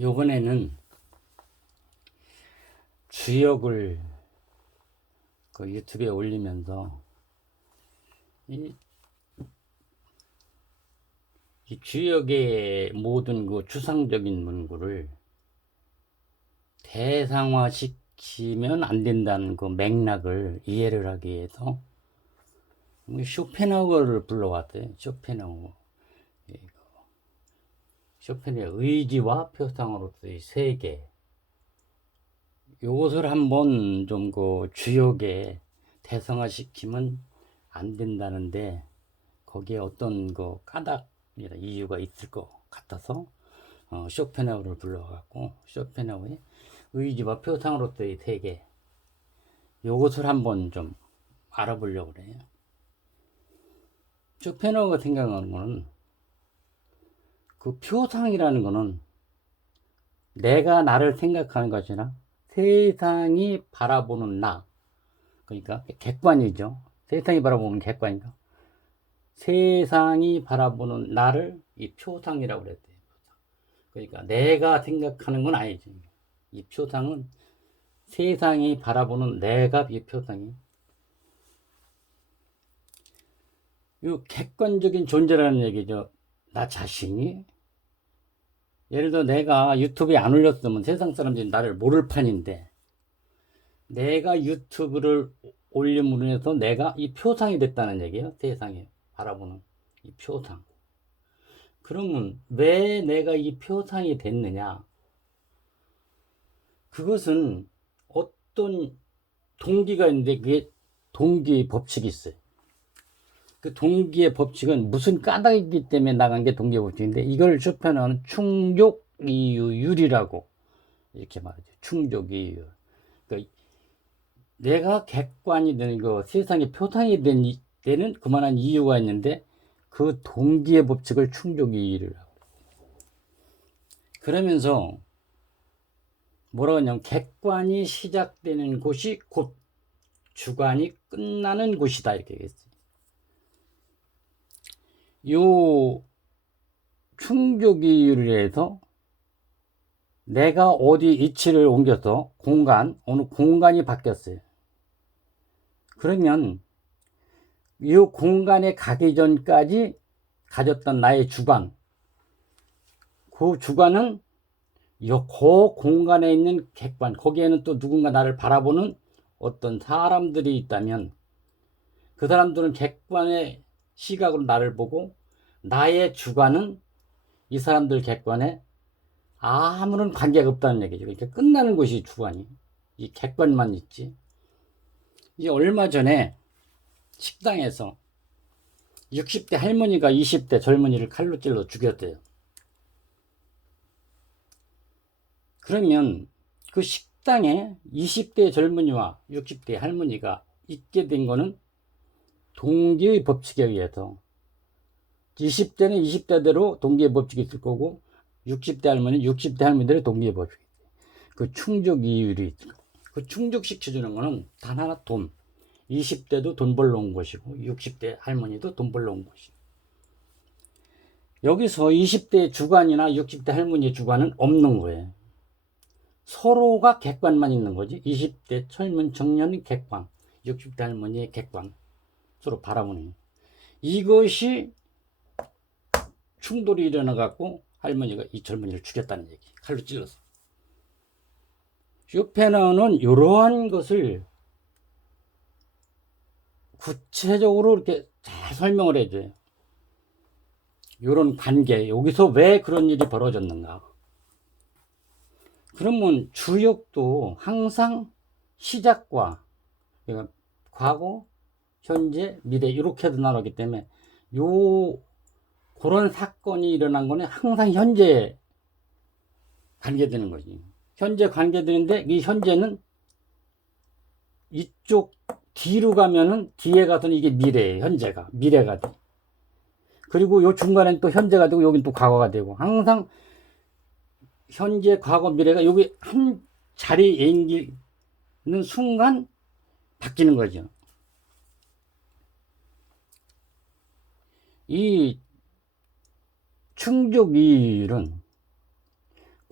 요번에는 주역을 그 유튜브에 올리면서 이, 이 주역의 모든 그 추상적인 문구를 대상화시키면 안 된다는 그 맥락을 이해를 하기 위해서 쇼펜하우어를 불러왔대요. 쇼펜하우어. 쇼펜의 의지와 표상으로서의 세계. 요것을 한번 좀 그 주역에 대상화시키면 안 된다는데 거기에 어떤 그 까닭이나 이유가 있을 것 같아서 쇼펜하우어를 불러갖고 쇼펜하우어의 의지와 표상으로서의 세계 요것을 한번 좀 알아보려고 그래요. 쇼펜하우어가 생각하는 거는 그 표상이라는 거는 내가 나를 생각하는 것이나 세상이 바라보는 나, 그러니까 객관이죠. 세상이 바라보는 객관이죠. 세상이 바라보는 나를 이 표상이라고 그랬대요. 그러니까 내가 생각하는 건 아니지. 이 표상은 세상이 바라보는 내가 이 표상이. 이 객관적인 존재라는 얘기죠. 나 자신이. 예를 들어 내가 유튜브에 안 올렸으면 세상 사람들이 나를 모를 판인데 내가 유튜브를 올림으로 해서 내가 이 표상이 됐다는 얘기예요. 세상에 바라보는 이 표상. 그러면 왜 내가 이 표상이 됐느냐? 그것은 어떤 동기가 있는데 그게 동기의 법칙이 있어요. 그 동기의 법칙은 무슨 까닭이기 때문에 나간 게 동기의 법칙인데 이걸 쇼펜하우어는 충족이유율이라고 이렇게 말하죠. 충족이유율. 그러니까 내가 객관이 되는 거 세상에 표상이 되는 그만한 이유가 있는데 그 동기의 법칙을 충족이유율이라고. 그러면서 뭐라고 하냐면 객관이 시작되는 곳이 곧 주관이 끝나는 곳이다 이렇게 얘기했어요. 요 충족이율에서 내가 어디 위치를 옮겨서 어느 공간이 바뀌었어요. 그러면 이 공간에 가기 전까지 가졌던 나의 주관, 그 주관은 그 공간에 있는 객관, 거기에는 또 누군가 나를 바라보는 어떤 사람들이 있다면 그 사람들은 객관의 시각으로 나를 보고 나의 주관은 이 사람들 객관에 아무런 관계가 없다는 얘기죠. 그러니까 끝나는 곳이 주관이. 이 객관만 있지. 이제 얼마 전에 식당에서 60대 할머니가 20대 젊은이를 칼로 찔러 죽였대요. 그러면 그 식당에 20대 젊은이와 60대 할머니가 있게 된 거는 동기의 법칙에 의해서 20대는 20대대로 동기의 법칙이 있을 거고 60대 할머니는 60대 할머니대로 동기의 법칙이 있어요. 그 충족 이율이 있을 거고 그 충족시켜주는 거는 단 하나 돈. 20대도 돈 벌러 온 것이고 60대 할머니도 돈 벌러 온 것이고 여기서 20대 주관이나 60대 할머니의 주관은 없는 거예요. 서로가 객관만 있는 거지. 20대 젊은 청년의 객관, 60대 할머니의 객관 서로 바라보는 이것이 충돌이 일어나 갖고 할머니가 이 젊은이를 죽였다는 얘기. 칼로 찔러서. 쇼펜하우어는 이러한 것을 구체적으로 이렇게 잘 설명을 해줘요. 이런 관계, 여기서 왜 그런 일이 벌어졌는가. 그러면 주역도 항상 시작과 그러니까 과거, 현재, 미래 이렇게도 나누기 때문에 그런 사건이 일어난 거는 항상 현재 관계되는 거지. 현재 관계되는데 이 현재는 이쪽 뒤로 가면은 뒤에 가서는 이게 미래예요. 현재가 미래가 돼. 그리고 요 중간엔 또 현재가 되고 여긴 또 과거가 되고 항상 현재, 과거, 미래가 여기 한 자리에 옮기는 순간 바뀌는 거죠. 이 충족이율은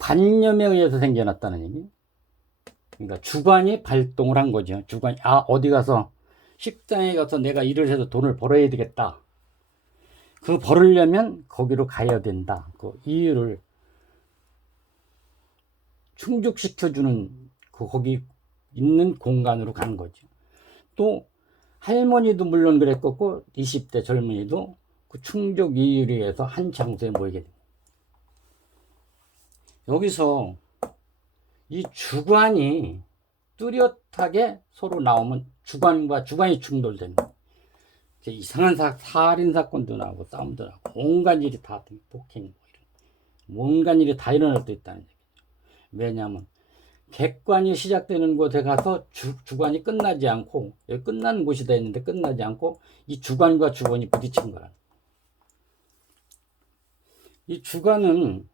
관념에 의해서 생겨났다는 얘기. 그러니까 주관이 발동을 한 거죠. 주관이, 어디 가서 식당에 가서 내가 일을 해서 돈을 벌어야 되겠다. 그 벌으려면 거기로 가야 된다. 그 이유를 충족시켜주는 거기 있는 공간으로 가는 거죠. 또 할머니도 물론 그랬고 20대 젊은이도 그 충족 이유를 위해서 한 장소에 모이게 됩니다. 여기서 이 주관이 뚜렷하게 서로 나오면 주관과 주관이 충돌되는 거예요. 이상한 살인 사건도 나오고 싸움도 나오고 온갖 일이 다 폭행, 온갖 일이 다 일어날 수 있다는 얘기죠. 왜냐하면 객관이 시작되는 곳에 가서 주관이 끝나지 않고, 여기 끝나는 곳이다 했는데 끝나지 않고 이 주관과 주관이 부딪힌 거라. 이 주관은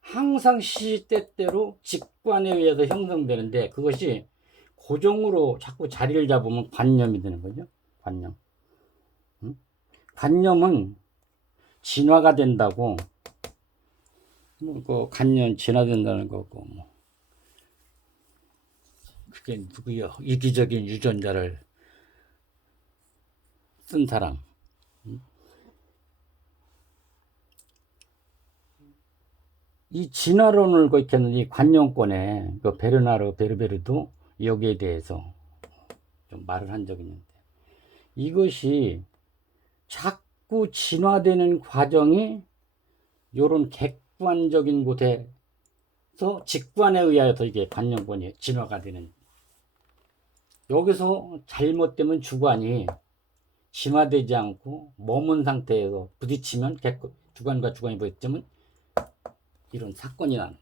항상 시시때때로 직관에 의해서 형성되는데 그것이 고정으로 자꾸 자리를 잡으면 관념이 되는 거죠. 관념. 관념은 진화가 된다고, 그 관념 진화된다는 거고, 그게 누구요? 이기적인 유전자를 쓴 사람. 이 진화론을 거치는 이 관념권에 그 베르나르 베르베르도 여기에 대해서 좀 말을 한 적이 있는데, 이것이 자꾸 진화되는 과정이 요런 객관적인 곳에서 직관에 의하여서 이게 관념권이 진화가 되는, 여기서 잘못되면 주관이 진화되지 않고 머문 상태에서 부딪히면 주관과 주관이 부딪히면 이런 사건이 나는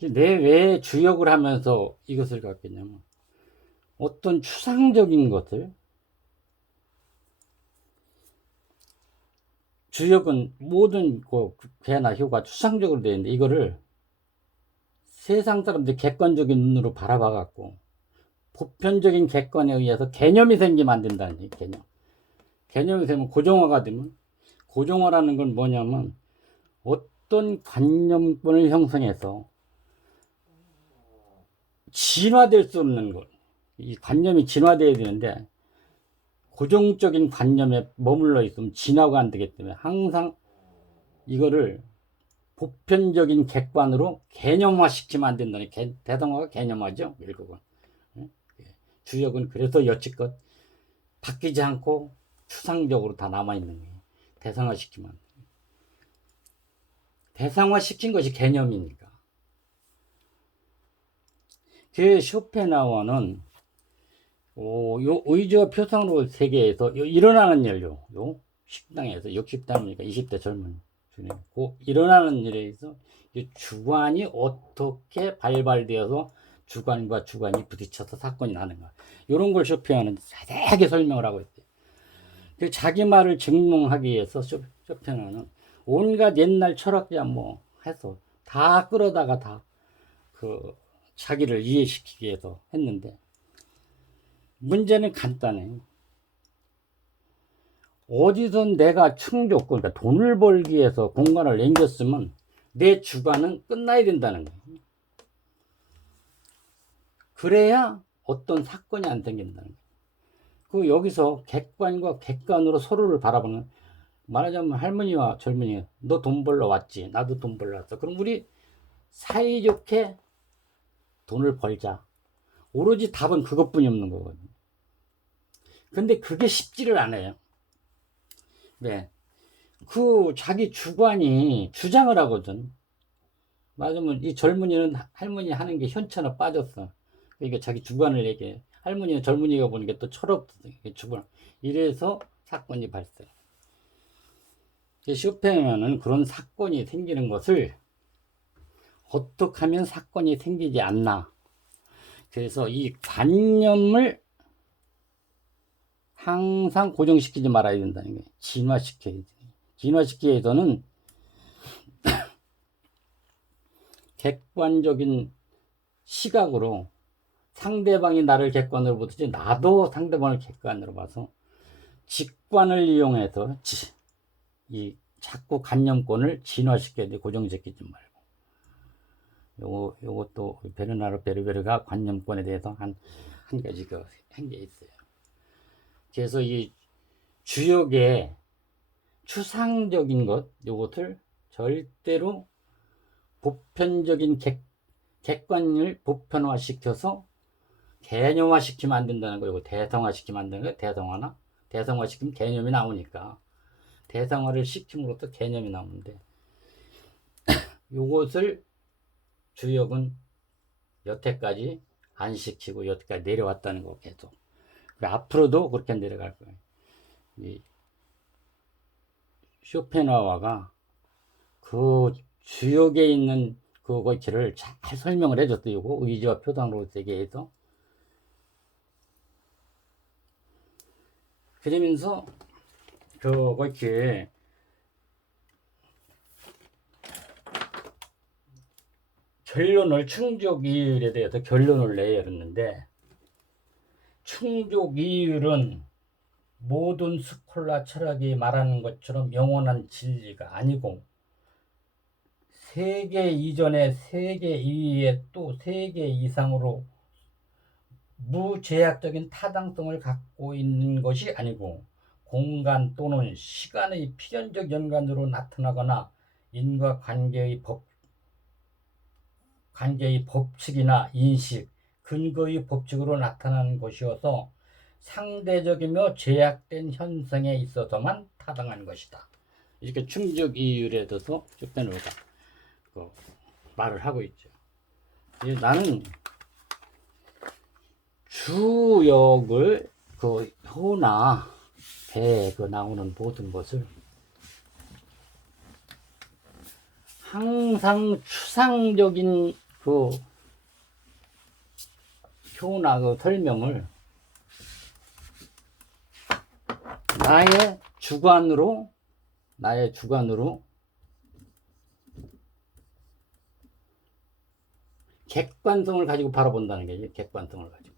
거예요. 왜 주역을 하면서 이것을 갖겠냐면, 어떤 추상적인 것을, 주역은 모든 개나 효가 추상적으로 되어 있는데 이거를 세상 사람들이 객관적인 눈으로 바라봐 갖고 보편적인 객관에 의해서 개념이 생기면 안 된다는 얘기. 개념이 되면 고정화가 되면, 고정화라는 건 뭐냐면 어떤 관념권을 형성해서 진화될 수 없는 것, 이 관념이 진화되어야 되는데 고정적인 관념에 머물러 있으면 진화가 안 되기 때문에 항상 이거를 보편적인 객관으로 개념화 시키면 안 된다는, 대상화가 개념화죠. 결국은 주역은 그래서 여지껏 바뀌지 않고 추상적으로 다 남아있는 거예요. 대상화 시키면, 대상화 시킨 것이 개념이니까. 그 쇼펜하우어는 요 의지와 표상으로 세계에서 일어나는 일요, 요 식당에서 60대입니까 20대 젊은 중에 일어나는 일에 있어 주관이 어떻게 발발되어서 주관과 주관이 부딪혀서 사건이 나는가, 이런 걸 쇼펜은 자세하게 설명을 하고 있대요. 그 자기 말을 증명하기 위해서 쇼펜은 온갖 옛날 철학자 해서 다 끌어다가 다 자기를 이해시키기 위해서 했는데, 문제는 간단해. 어디선 내가 충족, 그러니까 돈을 벌기 위해서 공간을 남겼으면 내 주관은 끝나야 된다는 거예요. 그래야 어떤 사건이 안 생긴다는 거예요. 여기서 객관과 객관으로 서로를 바라보는, 말하자면 할머니와 젊은이가 너 돈 벌러 왔지, 나도 돈 벌러 왔어, 그럼 우리 사이좋게 돈을 벌자. 오로지 답은 그것뿐이 없는 거거든요. 근데 그게 쉽지를 않아요. 네. 자기 주관이 주장을 하거든. 맞으면 이 젊은이는 할머니 하는 게 현천에 빠졌어. 그러니까 자기 주관을 얘기해. 할머니는 젊은이가 보는 게 또 철없어. 주관. 이래서 사건이 발생. 쇼팽은 그런 사건이 생기는 것을 어떻게 하면 사건이 생기지 않나. 그래서 이 관념을 항상 고정시키지 말아야 된다는 거예요. 진화시켜야지. 진화시키기 위해서는 객관적인 시각으로, 상대방이 나를 객관으로 보듯이 나도 상대방을 객관으로 봐서 직관을 이용해서 이 자꾸 관념권을 진화시켜야 돼. 고정시키지 말고. 요것도 베르나르 베르베르가 관념권에 대해서 한 가지 한 게 있어요. 그래서 이 주역의 추상적인 것, 요것을 절대로 보편적인 객관을 보편화시켜서 개념화시키면 안 된다는 거예요. 대성화시키면 안 되는 거예요. 대성화시키면 개념이 나오니까. 대성화를 시킴으로써 개념이 나오는데, 요것을 주역은 여태까지 안 시키고 여태까지 내려왔다는 거 계속. 앞으로도 그렇게 내려갈 거예요. 이 쇼펜하우어가 그 주역에 있는 그것을 잘 설명을 해줬어요. 이거 의지와 표상으로 세계에서. 그러면서 그것이 충족이율에 대해서 결론을 내렸는데, 충족이율은 모든 스콜라 철학이 말하는 것처럼 영원한 진리가 아니고, 세계 이전에 세계 이후에 또 세계 이상으로 무제약적인 타당성을 갖고 있는 것이 아니고, 공간 또는 시간의 필연적 연관으로 나타나거나 인과관계의 법칙이나 인식, 근거의 법칙으로 나타나는 것이어서 상대적이며 제약된 현상에 있어서만 타당한 것이다. 이렇게 충족 이율에 대해서 쇼펜하우어가 말을 하고 있죠. 나는 주역을 효나 배 나오는 모든 것을 항상 추상적인 효나 설명을 나의 주관으로 객관성을 가지고 바라본다는 게, 객관성을 가지고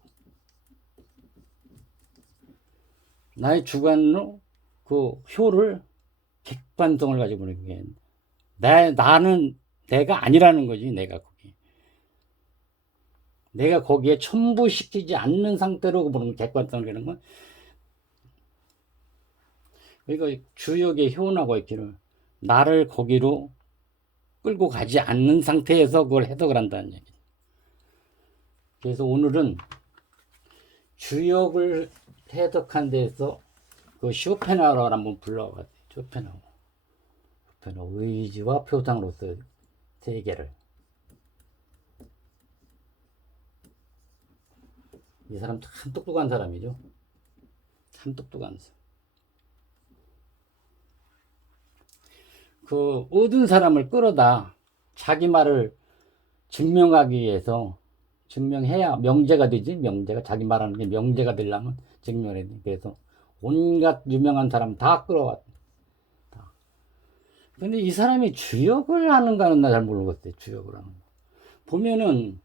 나의 주관으로 효를 객관성을 가지고 보는 게, 나는 내가 아니라는 거지. 내가 거기에 첨부시키지 않는 상태로 보는 객관성을 하는 건, 그러니까 주역의 효나고 있기를 나를 거기로 끌고 가지 않는 상태에서 그걸 해석을 한다는 얘기. 그래서 오늘은 주역을 해석한 데서 쇼펜하우어를 한번 불러봤어요. 쇼펜하우어 의지와 표상으로서 세계를. 이 사람 참 똑똑한 사람이죠. 참 똑똑한 사람. 모든 사람을 끌어다 자기 말을 증명하기 위해서, 증명해야 명제가 되지. 자기 말하는 게 명제가 되려면 증명해야 돼. 그래서 온갖 유명한 사람 다 끌어왔다. 근데 이 사람이 주역을 하는가는 나 잘 모르겠어요. 주역을 하는 거 보면은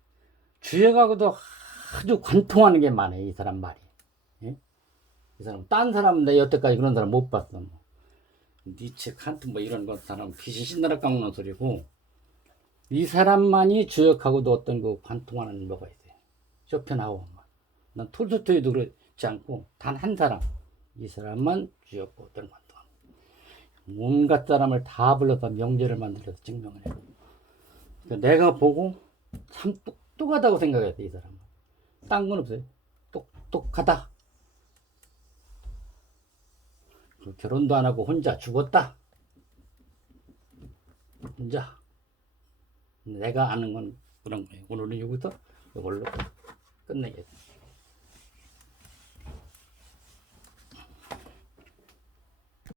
주역하고도 아주 관통하는 게 많아요. 이 사람 말이. 예? 이 사람 딴 사람 내 여태까지 그런 사람 못 봤어. 니체, 칸트 이런 거 사람 귀신 신나라 깎는 소리고, 이 사람만이 주역하고도 어떤 관통하는 뭐가 있어요. 쇼펜하우어만. 난 톨스토이도 그렇지 않고 단 한 사람, 이 사람만 주역과 어떤 관통. 온갖 사람을 다 불러서 명제를 만들어서 증명을 해요. 그러니까 내가 보고 참 똑똑하다고 생각했어요. 이 사람은. 딴 건 없어요. 똑똑하다. 결혼도 안 하고 혼자 죽었다. 혼자. 내가 아는 건 그런 거예요. 오늘은 여기서 이걸로 끝내겠습니다.